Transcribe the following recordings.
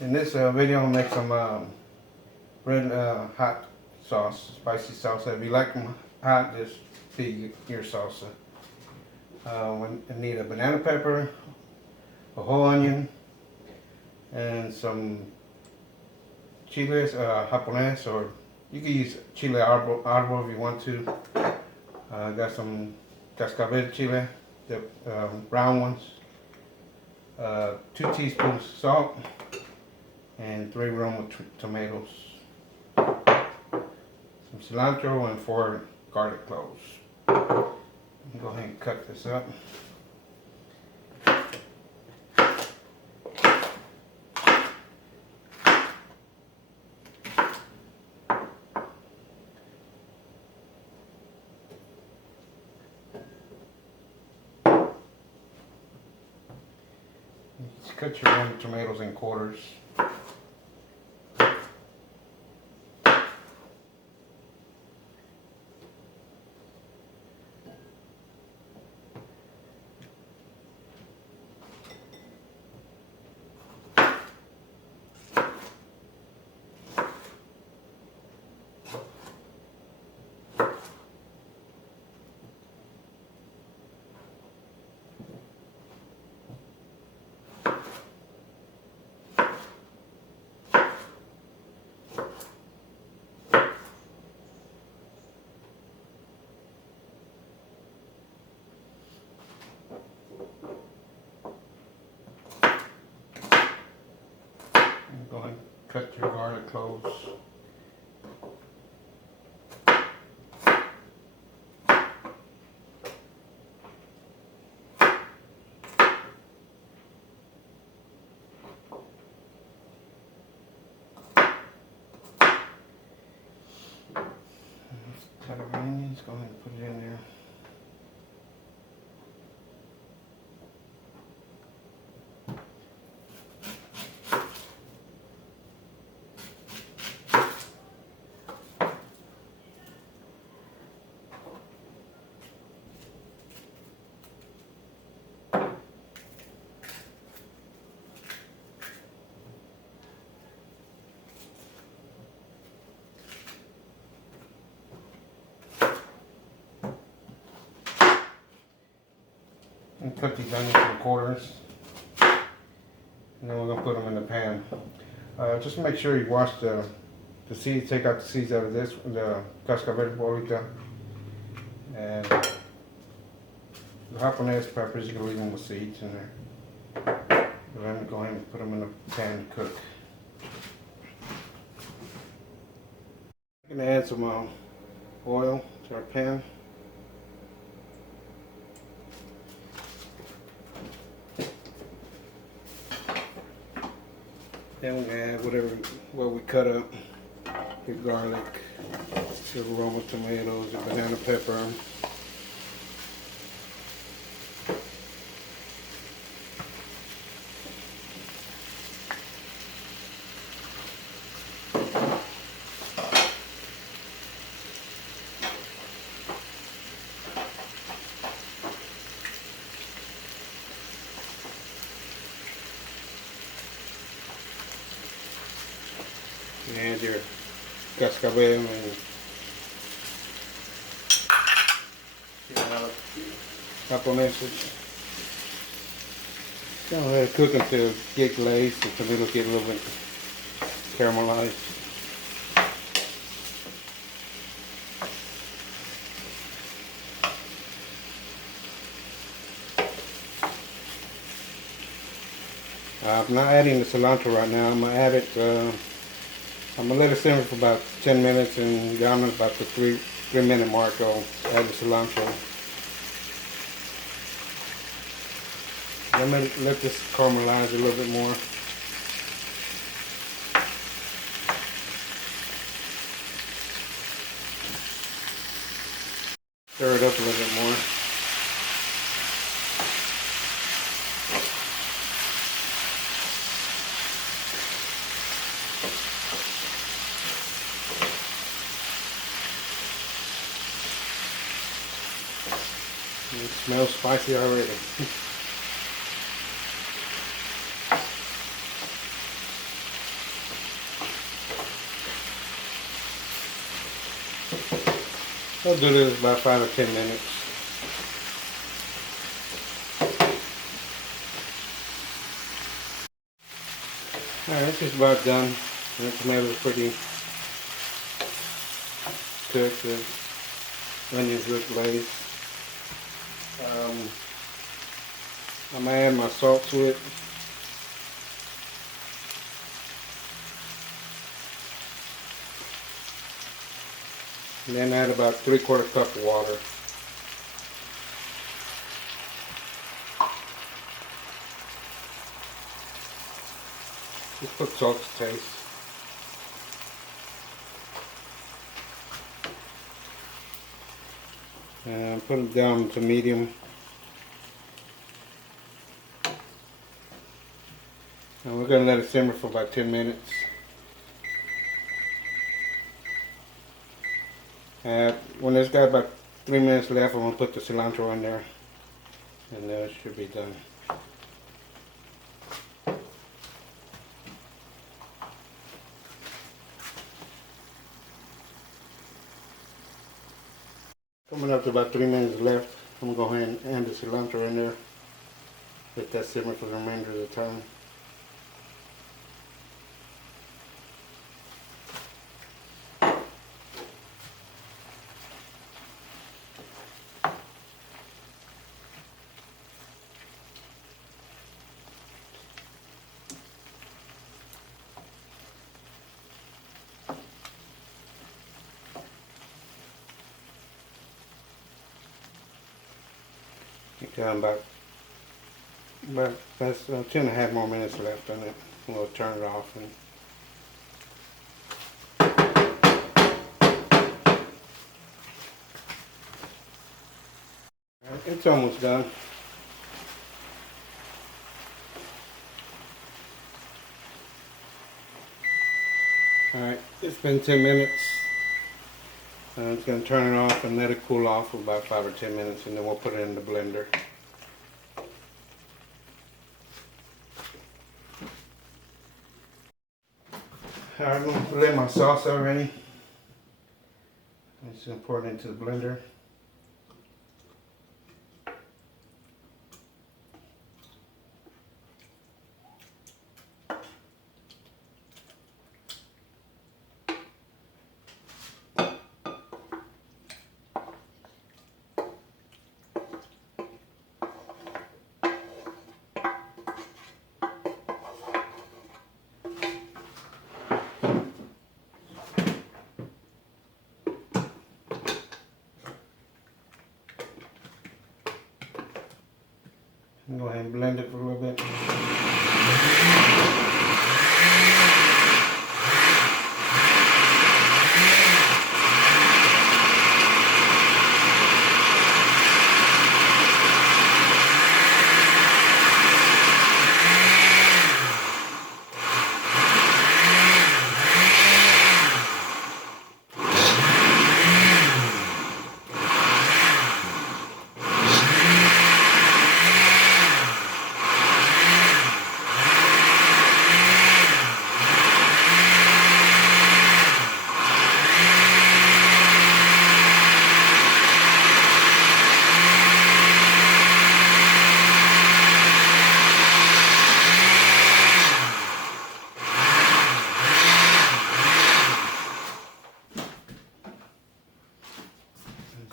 In this video, I'll make some red hot sauce, spicy salsa. If you like them hot, just be your salsa. We need a banana pepper, a whole onion, and some chiles, japones, or you can use chile arbol if you want to. Got some cascabel chile, the brown ones. 2 teaspoons salt, and 3 roma tomatoes. Some cilantro and 4 garlic cloves. Go ahead and cut this up. Just cut your roma tomatoes in quarters. Go ahead and cut your garlic cloves. Cut our onions, go ahead and put it in there. And cut these onions in quarters, and then we're going to put them in the pan. Just make sure you wash the seeds, take out the seeds out of this, the cascabel bolita, and the japones peppers, you can leave them with seeds in there. Then go ahead and put them in the pan to cook. I'm going to add some oil to our pan. Then we add what we cut up, the garlic, the roma tomatoes, the banana pepper. And your cascabel and japoneses. Go ahead and cook until it get glazed, the tomatoes get a little bit caramelized. I'm not adding the cilantro right now. I'm gonna add it. I'm going to let it simmer for about 10 minutes, and down at about the 3-minute mark I'll add the cilantro. Let this caramelize a little bit more. Stir it up a little bit more. It smells spicy already. I'll do this about 5 or 10 minutes. Alright, it's just about done. The tomatoes are pretty cooked. The onions look glazed. I'm gonna add my salt to it. And then add about 3/4 cup of water. Just put salt to taste. And put it down to medium. And we're going to let it simmer for about 10 minutes. When it's got about 3 minutes left, I'm going to put the cilantro in there. And then it should be done. Coming up to about 3 minutes left, I'm going to go ahead and add the cilantro in there. Let that simmer for the remainder of the time. About that's 2.5 more minutes left on it. We'll turn it off and it's almost done. Alright, it's been 10 minutes. I'm just going to turn it off and let it cool off for about 5 or 10 minutes, and then we'll put it in the blender. Alright, I'm going to put in my salsa already. I'm just going to pour it into the blender. Go ahead and blend it for a little bit.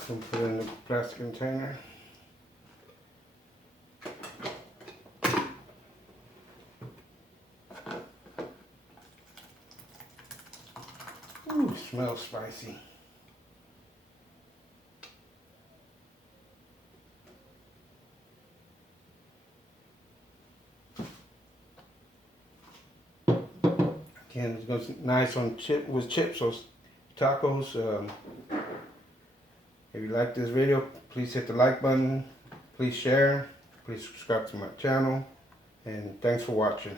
So put it in the plastic container. Ooh, smells spicy. Again, it goes nice on with chips or tacos. If you like this video, please hit the like button, please share, please subscribe to my channel, and thanks for watching.